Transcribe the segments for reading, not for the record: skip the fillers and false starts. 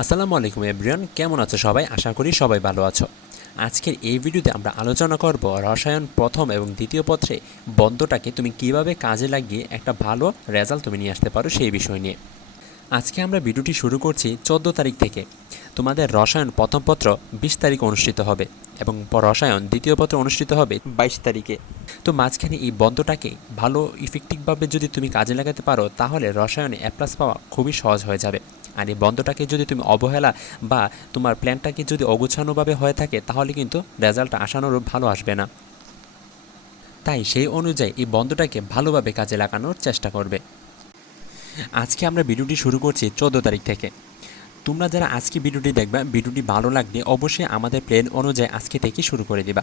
আসসালামু আলাইকুম এভরিওয়ান, কেমন আছো সবাই? আশা করি সবাই ভালো আছো। আজকের এই ভিডিওতে আমরা আলোচনা করব রসায়ন প্রথম এবং দ্বিতীয় পত্রে বন্ধটাকে তুমি কিভাবে কাজে লাগিয়ে একটা ভালো রেজাল্ট তুমি নিয়ে আসতে পারো সেই বিষয় নিয়ে। আজকে আমরা ভিডিওটি শুরু করছি 14 তারিখ থেকে। তোমাদের রসায়ন প্রথম পত্র 20 তারিখ অনুষ্ঠিত হবে এবং রসায়ন দ্বিতীয় পত্র অনুষ্ঠিত হবে 22 তারিখে। তো মাঝখানে এই বন্ধটাকে ভালো ইফেক্টিভভাবে যদি তুমি কাজে লাগাতে পারো তাহলে রসায়নে অ্যাপ্লাস পাওয়া খুবই সহজ হয়ে যাবে। আর এই বন্ধটাকে যদি তুমি অবহেলা বা তোমার প্ল্যানটাকে যদি অগোছানোভাবে হয়ে থাকে তাহলে কিন্তু রেজাল্ট আশানুরূপ ভালো আসবে না। তাই সেই অনুযায়ী এই বন্ধটাকে ভালোভাবে কাজে লাগানোর চেষ্টা করবে। আজকে আমরা ভিডিওটি শুরু করছি 14 তারিখ থেকে। তোমরা যারা আজকে ভিডিওটি দেখবা, ভিডিওটি ভালো লাগলে অবশ্যই আমাদের প্ল্যান অনুযায়ী আজকে থেকে শুরু করে দিবা।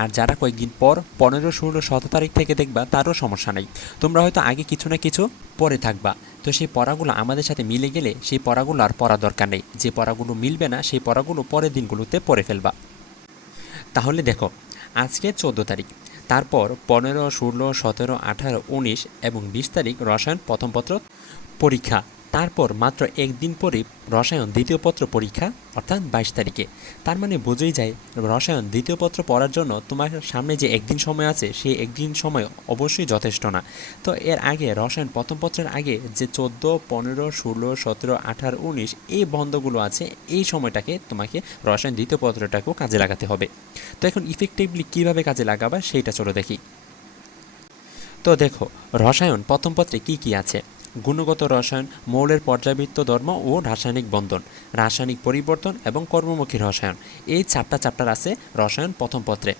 আর যারা কয়েকদিন পর 15, 16, 17 তারিখ থেকে দেখবা তারও সমস্যা নেই। তোমরা হয়তো আগে কিছু না কিছু পড়ে থাকবা, তো সেই পড়াগুলো আমাদের সাথে মিলে গেলে সেই পড়াগুলো আর পড়া দরকার নেই। যে পড়াগুলো মিলবে না সেই পড়াগুলো পরের দিনগুলোতে পড়ে ফেলবা। তাহলে দেখো, আজকে 14 তারিখ, তারপর 15, 16, 17, 18, 19 এবং 20 তারিখ রসায়ন প্রথম পত্র পরীক্ষা। তারপর মাত্র একদিন পরে রসায়ন দ্বিতীয় পত্র পরীক্ষা, অর্থাৎ 22 তারিখে। তার মানে বোঝাই যায় রসায়ন দ্বিতীয় পত্র পড়ার জন্য তোমার সামনে যে একদিন সময় আছে সেই একদিন সময় অবশ্যই যথেষ্ট না। তো এর আগে রসায়ন প্রথম পত্রের আগে যে 14, 15, 16, 17, 18, 19 এই বন্ধগুলো আছে, এই সময়টাকে তোমাকে রসায়ন দ্বিতীয় পত্রটাকেও কাজে লাগাতে হবে। তো এখন ইফেক্টিভলি কীভাবে কাজে লাগাবা সেইটা চলো দেখি। তো দেখো, রসায়ন প্রথম পত্রে কী কী আছে? গুণগত রসায়ন, মৌলের পর্যাবৃত্ত ধর্ম ও রাসায়নিক বন্ধন, রাসায়নিক পরিবর্তন এবং কর্মমুখী রসায়ন, এই 4টা চ্যাপ্টার আছে রসায়ন প্রথম পত্রে।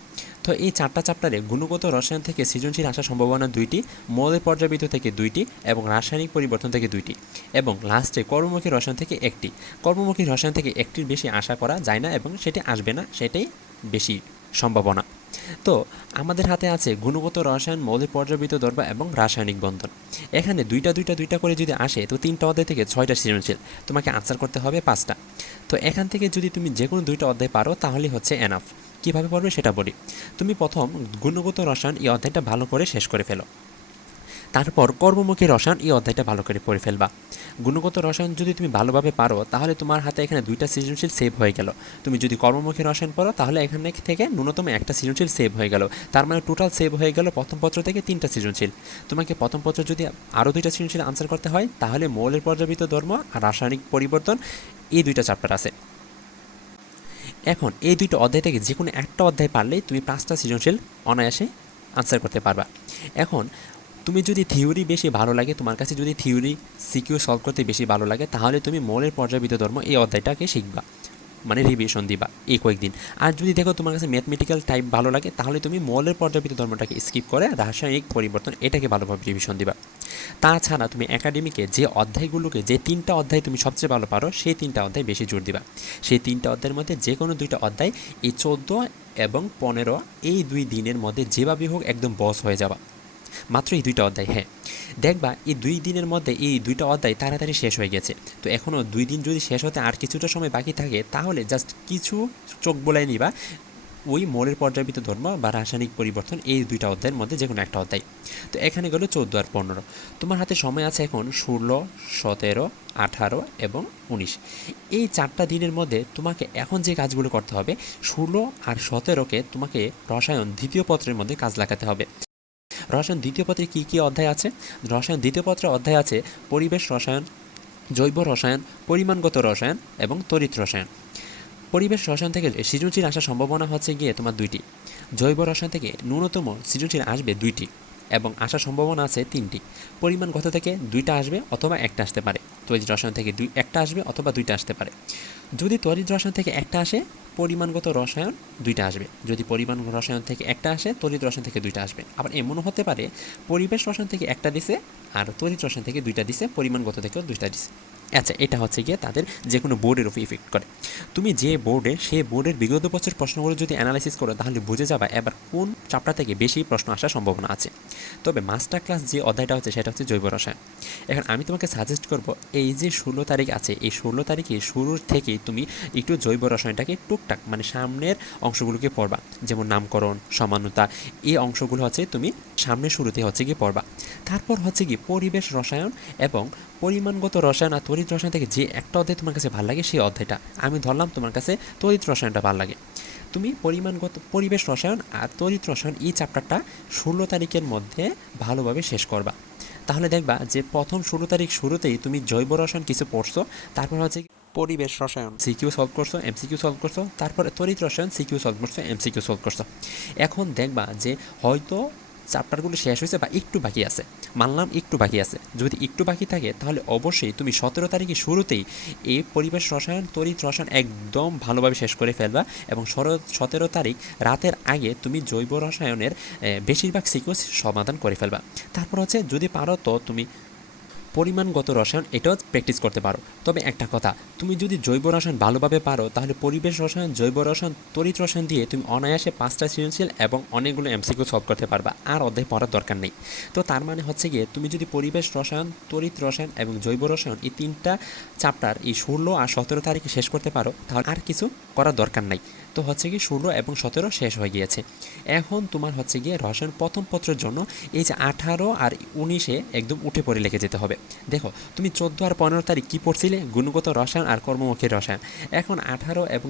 তো এই 4টা চ্যাপ্টারে গুণগত রসায়ন থেকে সৃজনশীল আসার সম্ভাবনা 2টি, মৌলের পর্যাবৃত্ত থেকে 2টি এবং রাসায়নিক পরিবর্তন থেকে 2টি, এবং লাস্টে কর্মমুখী রসায়ন থেকে 1টি। কর্মমুখী রসায়ন থেকে 1টির বেশি আশা করা যায় না এবং সেটি আসবে না, সেটাই বেশি সম্ভাবনা। তো আমাদের হাতে আছে গুণগত রসায়ন, মৌলিক পর্যাবৃত্ত ধর্ম এবং রাসায়নিক বন্ধন। এখানে দুইটা করে যদি আসে তো 3টা অধ্যায় থেকে 6টা সৃজনশীল, তোমাকে আনসার করতে হবে 5টা। তো এখান থেকে যদি তুমি যে কোনো 2টা অধ্যায় পারো তাহলে হচ্ছে এনাফ। কীভাবে পারবে সেটা বলি। তুমি প্রথম গুণগত রসায়ন এই অধ্যায়টা ভালো করে শেষ করে ফেলো, তারপর কর্মমুখী রসায়ন এই অধ্যায়টা ভালো করে পড়ে ফেলবা। গুণগত রসায়ন যদি তুমি ভালোভাবে পারো তাহলে তোমার হাতে এখানে 2টা সৃজনশীল সেভ হয়ে গেল। তুমি যদি কর্মমুখী রসায়ন পড়ো তাহলে এখানে থেকে ন্যূনতম 1টা সৃজনশীল সেভ হয়ে গেল। তার মানে টোটাল সেভ হয়ে গেল প্রথম পত্র থেকে 3টা সৃজনশীল। তোমাকে প্রথম পত্র যদি আরও 2টা সৃজনশীল আনসার করতে হয় তাহলে মৌলের পর্যাবৃত্ত ধর্ম আর রাসায়নিক পরিবর্তন, এই 2টা চ্যাপ্টার আছে। এখন এই 2টা অধ্যায় থেকে যে কোনো একটা অধ্যায় পারলেই তুমি 5টা সৃজনশীল অনায়াসে আনসার করতে পারবা। এখন তুমি যদি থিওরি বেশি ভালো লাগে, তোমার কাছে যদি থিওরি সিকিউ সলভ করতে বেশি ভালো লাগে তাহলে তুমি মৌলের পর্যাবৃত্ত ধর্ম এই অধ্যায়টাকে শিখবা, মানে রিভিশন দিবা এই কয়েকদিন। আর যদি দেখো তোমার কাছে ম্যাথমেটিক্যাল টাইপ ভালো লাগে তাহলে তুমি মৌলের পর্যাবৃত্ত ধর্মটাকে স্কিপ করে রাসায়নিক পরিবর্তন এটাকে ভালোভাবে রিভিশন দিবা। তাছাড়া তুমি একাডেমিকে যে অধ্যায়গুলোকে, যে 3টা অধ্যায় তুমি সবচেয়ে ভালো পারো সেই 3টা অধ্যায় বেশি জোর দিবা। সেই 3টা অধ্যায়ের মধ্যে যে কোনো 2টা অধ্যায় এই 14 এবং 15 এই 2 দিনের মধ্যে যেভাবে হোক একদম বস হয়ে যাবা। মাত্র এই 2টা অধ্যায়, হ্যাঁ, দেখবা এই 2 দিনের মধ্যে এই 2টা অধ্যায় তাড়াতাড়ি শেষ হয়ে গেছে। তো এখনও 2 দিন যদি শেষ হতে আর কিছুটা সময় বাকি থাকে তাহলে জাস্ট কিছু চোখ বোলাই নিবা ওই মৌলের পর্যাবৃত্ত ধর্ম বা রাসায়নিক পরিবর্তন এই 2টা অধ্যায়ের মধ্যে যে কোনো একটা অধ্যায়। তো এখানে গেলো 14 আর 15। তোমার হাতে সময় আছে এখন 16, 17, 18 এবং 19। এই 4টা দিনের মধ্যে তোমাকে এখন যে কাজগুলো করতে হবে, 16 আর 17কে তোমাকে রসায়ন দ্বিতীয় পত্রের মধ্যে কাজ লাগাতে হবে। রসায়ন দ্বিতীয় পত্রে কী কী অধ্যায় আছে? রসায়ন দ্বিতীয় পত্রে অধ্যায় আছে পরিবেশ রসায়ন, জৈব রসায়ন, পরিমাণগত রসায়ন এবং তড়িৎ রসায়ন। পরিবেশ রসায়ন থেকে সৃজনশীল আসার সম্ভাবনা হচ্ছে গিয়ে তোমার 2টি। জৈব রসায়ন থেকে ন্যূনতম সৃজনশীল আসবে 2টি এবং আসার সম্ভাবনা আছে 3টি। পরিমাণগত থেকে 2টা আসবে অথবা 1টা আসতে পারে। তড়িৎ রসায়ন থেকে 1টা আসবে অথবা 2টা আসতে পারে। যদি তড়িৎ রসায়ন থেকে 1টা আসে, পরিমাণগত রসায়ন 2টা আসবে। যদি পরিমাণ রসায়ন থেকে 1টা আসে, তড়িৎ রসায়ন থেকে 2টা আসবে। আবার এমনও হতে পারে পরিবেশ রসায়ন থেকে 1টা দিছে আর তড়িৎ রসায়ন থেকে 2টা দিছে, পরিমাণগত থেকেও 2টা দিছে। আচ্ছা, এটা হচ্ছে গিয়ে তাদের যে কোনো বোর্ডের উপর ইফেক্ট করে। তুমি যে বোর্ডে, সেই বোর্ডের বিগত বছর প্রশ্নগুলো যদি অ্যানালাইসিস করো তাহলে বুঝে যাবে এবার কোন চ্যাপ্টার থেকে বেশি প্রশ্ন আসার সম্ভাবনা আছে। তবে মাস্টার ক্লাস যে অধ্যায়টা হচ্ছে সেটা হচ্ছে জৈব রসায়ন। এখন আমি তোমাকে সাজেস্ট করব এই যে 16 তারিখ আছে, এই 16 তারিখে শুরুর থেকেই তুমি একটু জৈব রসায়নটাকে টুকটাক মানে সামনের অংশগুলোকে পড়বা, যেমন নামকরণ, সমানতা, এই অংশগুলো হচ্ছে তুমি সামনের শুরুতে হচ্ছে গিয়ে পড়বা। তারপর হচ্ছে কি পরিবেশ রসায়ন এবং পরিমাণগত রসায়ন আর তড়িৎ রসায়ন থেকে যে একটা অধ্যায় তোমার কাছে ভালো লাগে সেই অধ্যায়টা আমি ধরলাম তোমার কাছে তড়িৎ রসায়নটা ভালো লাগে। তুমি পরিমাণগত পরিবেশ রসায়ন আর তড়িৎ রসায়ন এই চ্যাপ্টারটা 16 তারিখের মধ্যে ভালোভাবে শেষ করবা। তাহলে দেখবা যে প্রথম 16 তারিখ শুরুতেই তুমি জৈব রসায়ন কিছু পড়ছো, তারপর হচ্ছে পরিবেশ রসায়ন সিকিউ সলভ করছো, এমসিকিউ সলভ করছো, তারপরে তড়িৎ রসায়ন সিকিউ সলভ করছো, এমসিকিউ সলভ করছো। এখন দেখবা যে হয়তো চ্যাপ্টারগুলো শেষ হয়েছে বা একটু বাকি আছে, মানলাম একটু বাকি আছে, যদি একটু বাকি থাকে তাহলে অবশ্যই তুমি 17 তারিখের শুরুতেই এই পরিবেশ রসায়ন তড়িৎ রসায়ন একদম ভালোভাবে শেষ করে ফেলবা এবং 17 তারিখ রাতের আগে তুমি জৈব রসায়নের বেশিরভাগ সিকিউস সমাধান করে ফেলবা। তারপর হচ্ছে যদি পারো তো তুমি পরিমাণগত রসায়ন এটাও প্র্যাকটিস করতে পারো। তবে একটা কথা, তুমি যদি জৈব রসায়ন ভালোভাবে পারো তাহলে পরিবেশ রসায়ন, জৈব রসায়ন, তড়িৎ রসায়ন দিয়ে তুমি অনায়াসে 5টা সৃজনশীল এবং অনেকগুলো এমসিকিউ সলভ করতে পারবা, আর অধ্যায় পড়ার দরকার নেই। তো তার মানে হচ্ছে গিয়ে তুমি যদি পরিবেশ রসায়ন, তড়িৎ রসায়ন এবং জৈব রসায়ন এই 3টা চ্যাপ্টার এই 16 আর 17 তারিখে শেষ করতে পারো তাহলে আর কিছু করার দরকার নাই। তো হচ্ছে কি 16 এবং 17 শেষ হয়ে গিয়েছে। এখন তোমার হচ্ছে গিয়ে রসায়ন প্রথম পত্রের জন্য এই যে 18 আর 19-এ একদম উঠে পড়ে লিখে যেতে হবে। দেখো তুমি 14 আর 15 তারিখ কী পড়ছিলে? গুণগত রসায়ন আর কর্মমুখী রসায়ন। এখন 18 এবং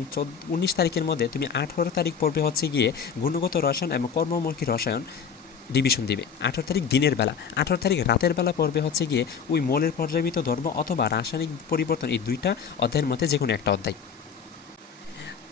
19 তারিখের মধ্যে তুমি 18 তারিখ পড়বে হচ্ছে গিয়ে গুণগত রসায়ন এবং কর্মমুখী রসায়ন ডিভিশন দিবে। 18 তারিখ দিনের বেলা, 18 তারিখ রাতের বেলা পড়বে হচ্ছে গিয়ে ওই মৌলের পর্যায়বৃত্ত ধর্ম অথবা রাসায়নিক পরিবর্তন, এই 2টা অধ্যায়ের মধ্যে যে কোনো একটা অধ্যায়।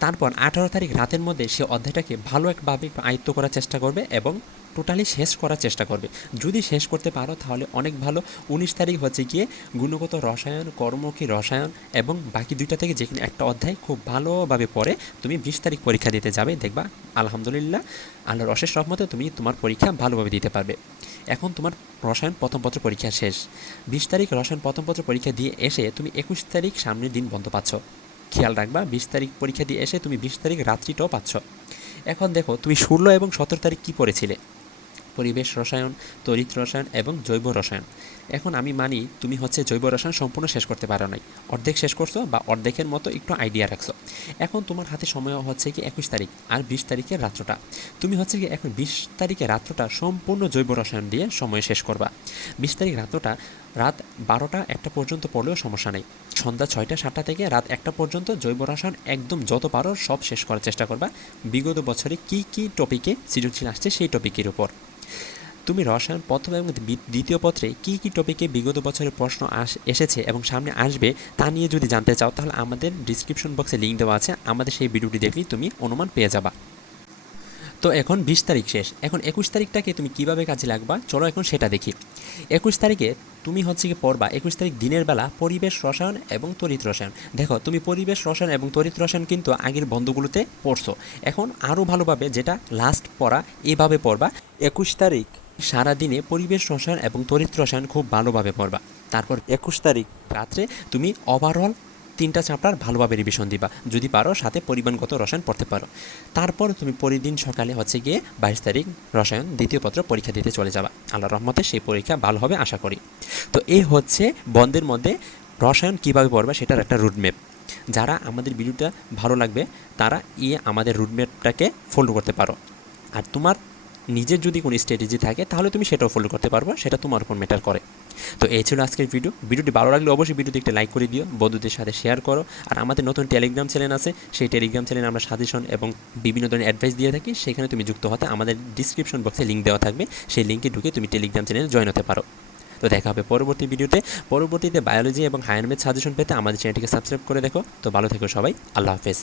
তারপর 18 তারিখ রাতের মধ্যে সে অধ্যায়টাকে ভালো একভাবে আয়ত্ত করার চেষ্টা করবে এবং টোটালি শেষ করার চেষ্টা করবে। যদি শেষ করতে পারো তাহলে অনেক ভালো। 19 তারিখ হচ্ছে গিয়ে গুণগত রসায়ন, কর্মমুখী রসায়ন এবং বাকি 2টা থেকে যে কোনো একটা অধ্যায় খুব ভালোভাবে পড়ে তুমি 20 তারিখ পরীক্ষা দিতে যাবে, দেখবা আলহামদুলিল্লাহ আল্লাহর অশেষ রহমতে তুমি তোমার পরীক্ষা ভালোভাবে দিতে পারবে। এখন তোমার রসায়ন প্রথম পত্র পরীক্ষা শেষ। 20 তারিখ রসায়ন প্রথম পত্র পরীক্ষা দিয়ে এসে তুমি 21 তারিখ সামনের দিন বন্ধ পাচ্ছ। খেয়াল রাখবা 20 তারিখ পরীক্ষা দিয়ে এসে তুমি 20 তারিখ রাত্রিটাও পাচ্ছ। এখন দেখো তুমি 16 এবং 17 তারিখ কী পড়েছিলে? পরিবেশ রসায়ন, তড়িৎ রসায়ন এবং জৈব রসায়ন। এখন আমি মানি তুমি হচ্ছে জৈব রসায়ন সম্পূর্ণ শেষ করতে পারো নাই, অর্ধেক শেষ করছো বা অর্ধেকের মতো একটু আইডিয়া রাখছো। এখন তোমার হাতে সময় হচ্ছে কি 21 তারিখ আর 20 তারিখের রাত্রটা। তুমি হচ্ছে কি এখন 20 তারিখের রাত্রটা সম্পূর্ণ জৈব রসায়ন দিয়ে সময় শেষ করবা। 20 তারিখ রাত্রটা রাত 12টা 1টা পর্যন্ত পড়লেও সমস্যা নেই। সন্ধ্যা 6টা 7টা থেকে রাত 1টা পর্যন্ত জৈব রসায়ন একদম যত পারো সব শেষ করার চেষ্টা করবা। বিগত বছরে কী কী টপিকে সৃজনশীল আসছে সেই টপিকের উপর। তুমি রসায়ন প্রথম এবং দ্বিতীয় পত্রে কী কী টপিকে বিগত বছরের প্রশ্ন এসেছে এবং সামনে আসবে তা নিয়ে যদি জানতে চাও তাহলে আমাদের ডিসক্রিপশন বক্সে লিঙ্ক দেওয়া আছে, আমাদের সেই ভিডিওটি দেখলেই তুমি অনুমান পেয়ে যাবা। তো এখন 20 তারিখ শেষ, এখন 21 তারিখটাকে তুমি কিভাবে কাজে লাগবা চলো এখন সেটা দেখি। 21 তারিখে তুমি হচ্ছে কি পড়বা 21 তারিখ দিনের বেলা পরিবেশ রসায়ন এবং তড়িৎ রসায়ন। দেখো তুমি পরিবেশ রসায়ন এবং তড়িৎ রসায়ন কিন্তু আগের বন্ধগুলোতে পড়ছো, এখন আরও ভালোভাবে যেটা লাস্ট পড়া এভাবে পড়বা। 21 তারিখ সারাদিনে পরিবেশ রসায়ন এবং তড়িৎ রসায়ন খুব ভালোভাবে পড়বা। তারপর 21 তারিখ রাত্রে তুমি ওভারঅল 3টা চ্যাপ্টার ভালোভাবে রিভিশন দিবা, যদি পারো সাথে পরিমাণগত রসায়ন পড়তে পারো। তারপর তুমি পরের দিন সকালে হচ্ছে গিয়ে 22 তারিখ রসায়ন দ্বিতীয় পত্র পরীক্ষা দিতে চলে যাবা। আল্লাহর রহমতে সেই পরীক্ষা ভালো হবে আশা করি। তো এই হচ্ছে বন্ধের মধ্যে রসায়ন কীভাবে পড়বা সেটার একটা রুটম্যাপ। যারা আমাদের ভিডিওটা ভালো লাগবে তারা আমাদের রুটম্যাপটাকে ফলো করতে পারো। আর তোমার নিজের যদি কোনো স্ট্র্যাটেজি থাকে তাহলে তুমি সেটাও ফলো করতে পারবো, সেটা তোমার উপর ম্যাটার করে। তো এই ছিল আজকের ভিডিওটি ভালো লাগলে অবশ্যই ভিডিওতে একটা লাইক করে দিও, বন্ধুদের সাথে শেয়ার করো। আর আমাদের নতুন টেলিগ্রাম চ্যানেল আছে, সেই টেলিগ্রাম চ্যানেলে আমরা সাজেশন এবং বিভিন্ন ধরনের অ্যাডভাইস দিয়ে থাকি, সেখানে তুমি যুক্ত হতে আমাদের ডিসক্রিপশন বক্সে লিঙ্ক দেওয়া থাকবে, সেই লিঙ্কে ঢুকে তুমি টেলিগ্রাম চ্যানেলে জয়েন হতে পারো। তো দেখা হবে পরবর্তী ভিডিওতে। পরবর্তীতে বায়োলজি এবং হায়ার ম্যাথ সাজেশন পেতে আমাদের চ্যানেলটিকে সাবস্ক্রাইব করে দেখো। তো ভালো থেকো সবাই, আল্লাহ হাফেজ।